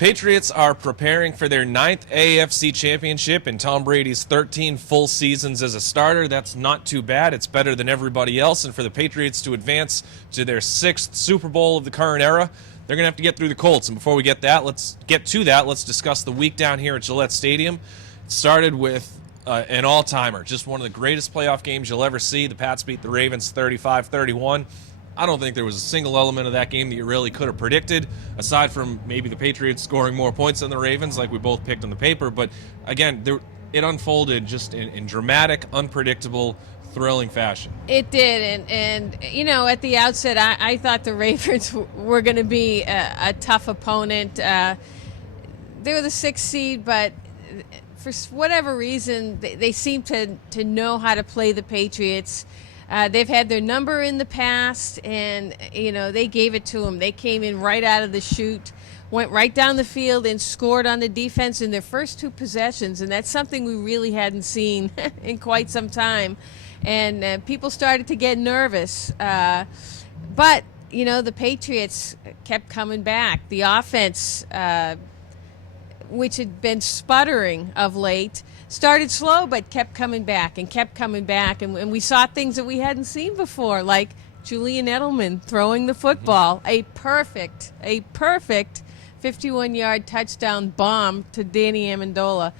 Patriots are preparing for their 9th AFC championship in Tom Brady's 13 full seasons as a starter. That's not too bad. It's better than everybody else. And for the Patriots to advance to their 6th Super Bowl of the current era, they're going to have to get through the Colts. And before we get to that, let's discuss the week down here at Gillette Stadium. It started with an all-timer, just one of the greatest playoff games you'll ever see. The Pats beat the Ravens 35-31. I don't think there was a single element of that game that you really could have predicted, aside from maybe the Patriots scoring more points than the Ravens, like we both picked on the paper. But again, it unfolded just in dramatic, unpredictable, thrilling fashion. It did, and you know, at the outset, I thought the Ravens were going to be a tough opponent. They were the 6th seed, but for whatever reason, they seem to know how to play the Patriots. They've had their number in the past, and, you know, they gave it to them. They came in right out of the chute, went right down the field, and scored on the defense in their first 2 possessions, and that's something we really hadn't seen in quite some time. And people started to get nervous. But, you know, the Patriots kept coming back. The offense, which had been sputtering of late, started slow but kept coming back, and we saw things that we hadn't seen before, like Julian Edelman throwing the football, a perfect 51-yard touchdown bomb to Danny Amendola.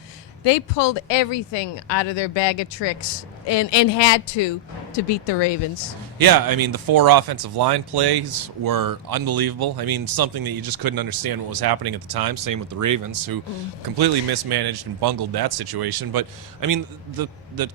They pulled everything out of their bag of tricks and had to beat the Ravens. Yeah, I mean, the 4 offensive line plays were unbelievable. I mean, something that you just couldn't understand what was happening at the time. Same with the Ravens, who completely mismanaged and bungled that situation. But, I mean, the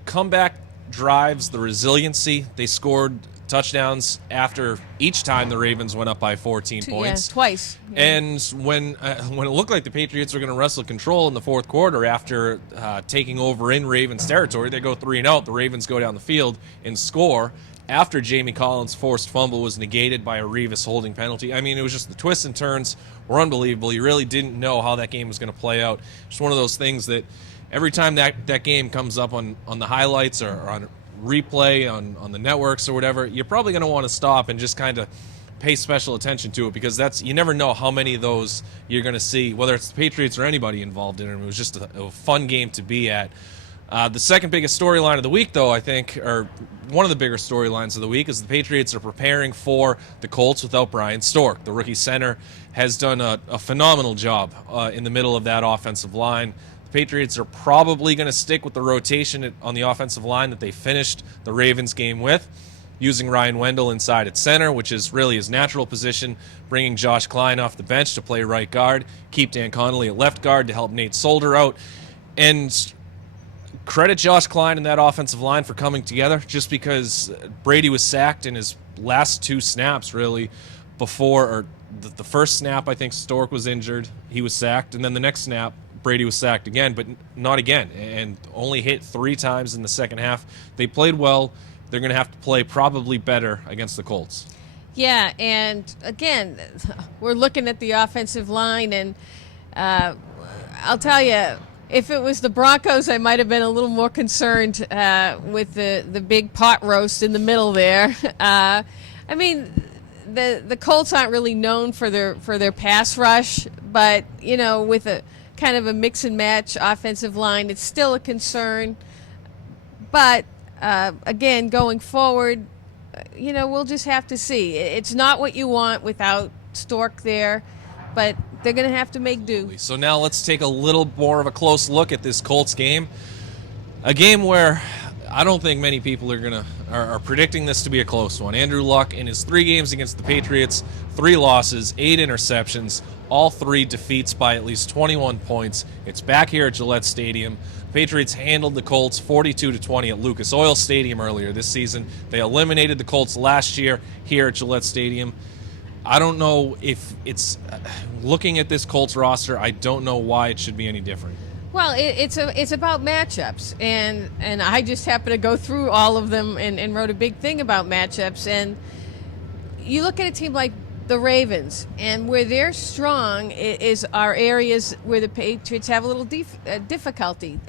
comeback drives, the resiliency, they scored touchdowns after each time the Ravens went up by 14 points. Yeah, twice. Yeah. And when it looked like the Patriots were going to wrestle control in the 4th quarter after taking over in Ravens territory, they go 3-0. The Ravens go down the field and score after Jamie Collins' forced fumble was negated by a Revis holding penalty. I mean, it was just the twists and turns were unbelievable. You really didn't know how that game was going to play out. Just one of those things that every time that game comes up on the highlights or on replay on the networks or whatever, you're probably going to want to stop and just kind of pay special attention to it, because you never know how many of those you're going to see, whether it's the Patriots or anybody involved in it. It was just a fun game to be at. The second biggest storyline of the week, though, I think, or one of the bigger storylines of the week, is the Patriots are preparing for the Colts without Brian Stork. The rookie center has done a phenomenal job in the middle of that offensive line. The Patriots are probably going to stick with the rotation on the offensive line that they finished the Ravens game with, using Ryan Wendell inside at center, which is really his natural position, bringing Josh Klein off the bench to play right guard, keep Dan Connolly at left guard to help Nate Solder out, and credit Josh Klein and that offensive line for coming together, just because Brady was sacked in his last 2 snaps, really, before, or the first snap, I think Stork was injured, he was sacked, and then the next snap, Brady was sacked again, but not again, and only hit 3 times in the second half. They played well. They're going to have to play probably better against the Colts. Yeah, and again, we're looking at the offensive line, and I'll tell you, if it was the Broncos, I might have been a little more concerned with the big pot roast in the middle there. I mean, the Colts aren't really known for their pass rush, but, you know, with a kind of a mix and match offensive line, it's still a concern. But again, going forward, you know, we'll just have to see. It's not what you want without Stork there, but they're going to have to make do. So now let's take a little more of a close look at this Colts game. A game where I don't think many people are predicting this to be a close one. Andrew Luck, in his 3 games against the Patriots, 3 losses, 8 interceptions, all 3 defeats by at least 21 points. It's back here at Gillette Stadium. Patriots handled the Colts 42-20 at Lucas Oil Stadium earlier this season. They eliminated the Colts last year here at Gillette Stadium. I don't know if it's looking at this Colts roster, I don't know why it should be any different. Well, it's about matchups, and I just happened to go through all of them and wrote a big thing about matchups. And you look at a team like the Ravens, and where they're strong are areas where the Patriots have a little difficulty.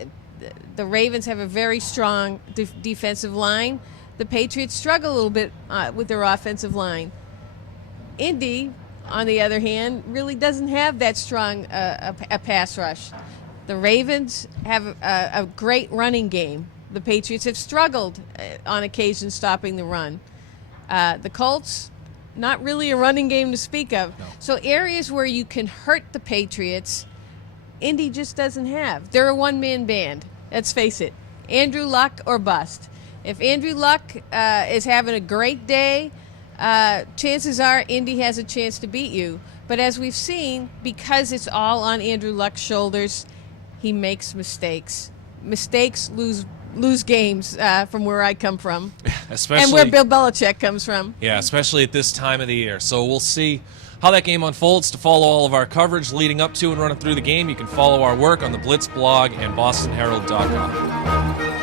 The Ravens have a very strong defensive line. The Patriots struggle a little bit with their offensive line. Indy, on the other hand, really doesn't have that strong a pass rush. The Ravens have a great running game. The Patriots have struggled on occasion stopping the run. The Colts, not really a running game to speak of. No. So areas where you can hurt the Patriots, Indy just doesn't have. They're a one-man band. Let's face it. Andrew Luck or bust. If Andrew Luck is having a great day, chances are Indy has a chance to beat you. But as we've seen, because it's all on Andrew Luck's shoulders, he makes mistakes. Mistakes lose games from where I come from. Especially, and where Bill Belichick comes from. Yeah, especially at this time of the year. So we'll see how that game unfolds. To follow all of our coverage leading up to and running through the game, you can follow our work on the Blitz blog and BostonHerald.com.